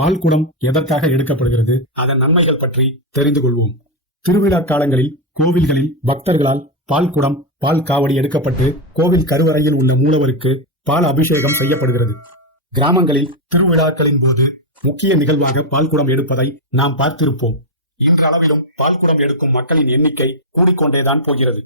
பால் குடம் எதற்காக எடுக்கப்படுகிறது, அதன் நன்மைகள் பற்றி தெரிந்து கொள்வோம். திருவிழா காலங்களில் கோவில்களில் பக்தர்களால் பால் குடம், பால் காவடி எடுக்கப்பட்டு கோவில் கருவறையில் உள்ள மூலவருக்கு பால் அபிஷேகம் செய்யப்படுகிறது. கிராமங்களில் திருவிழாக்களின் போது முக்கிய நிகழ்வாக பால் குடம் எடுப்பதை நாம் பார்த்திருப்போம். இன்றளவிலும் பால் குடம் எடுக்கும் மக்களின் எண்ணிக்கை கூடிக்கொண்டேதான் போகிறது.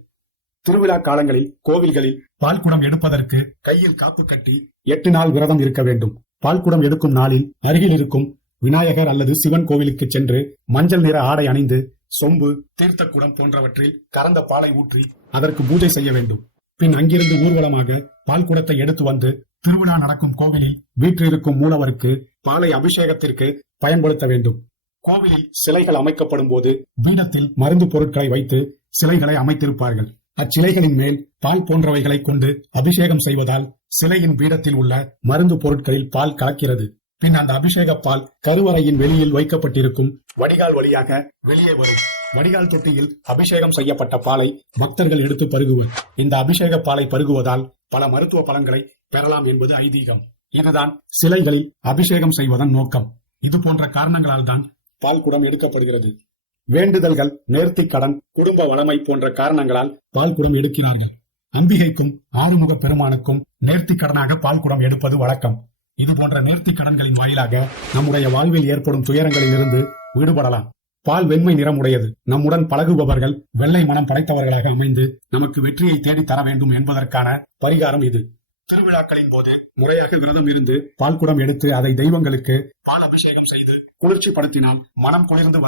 திருவிழா காலங்களில் கோவில்களில் பால் குடம் எடுப்பதற்கு கையில் காப்பு கட்டி 8 நாள் விரதம் இருக்க வேண்டும். பால் குடம் எடுக்கும் நாளில் அருகில் இருக்கும் விநாயகர் அல்லது சிவன் கோவிலுக்கு சென்று மஞ்சள் நிற ஆடை அணிந்து சொம்பு, தீர்த்த குடம் போன்றவற்றில் கறந்த பாலை ஊற்றி அதற்கு பூஜை செய்ய வேண்டும். பின் அங்கிருந்து ஊர்வலமாக பால் குடத்தை எடுத்து வந்து திருவிழா நடக்கும் கோவிலில் வீற்றிருக்கும் மூலவருக்கு பாலை அபிஷேகத்திற்கு பயன்படுத்த வேண்டும். கோவிலில் சிலைகள் அமைக்கப்படும் போது பீடத்தில் மருந்து பொருட்களை வைத்து சிலைகளை அமைத்திருப்பார்கள். அச்சிலைகளின் மேல் பால் போன்றவைகளை கொண்டு அபிஷேகம் செய்வதால் சிலையின் பீடத்தில் உள்ள மருந்து பொருட்களில் பால் கலக்கிறது. பின் அந்த அபிஷேக பால் கருவறையின் வெளியில் வைக்கப்பட்டிருக்கும் வடிகால் வழியாக வெளியே வரும். வடிகால் தொட்டியில் அபிஷேகம் செய்யப்பட்ட பாலை பக்தர்கள் எடுத்து பருகுவர். இந்த அபிஷேக பாலை பருகுவதால் பல மருத்துவ பலன்களை பெறலாம் என்பது ஐதீகம். இதுதான் சிலைகளில் அபிஷேகம் செய்வதன் நோக்கம். இது போன்ற காரணங்களால் தான் பால் குடம் எடுக்கப்படுகிறது. வேண்டுதல்கள், நேர்த்திக் கடன், குடும்ப வளமை போன்ற காரணங்களால் பால் குடம் எடுக்கிறார்கள். அம்பிகைக்கும் ஆறுமுக பெருமானுக்கும் நேர்த்திக் கடனாக பால் குடம் எடுப்பது வழக்கம். இது போன்ற நேர்த்திக் கடன்களின் வாயிலாக நம்முடைய வாழ்வில் ஏற்படும் துயரங்களில் இருந்து விடுபடலாம். பால் வெண்மை நிறமுடையது. நம்முடன் பழகுபவர்கள் வெள்ளை மனம் படைத்தவர்களாக அமைந்து நமக்கு வெற்றியை தேடி தர வேண்டும் என்பதற்கான பரிகாரம் இது. திருவிழாக்களின் போது முறையாக விரதம் இருந்து பால் குடம் எடுத்து அதை தெய்வங்களுக்கு பால் அபிஷேகம் செய்து குளிர்ச்சிப்படுத்தினால் மனம் குளிர்ந்து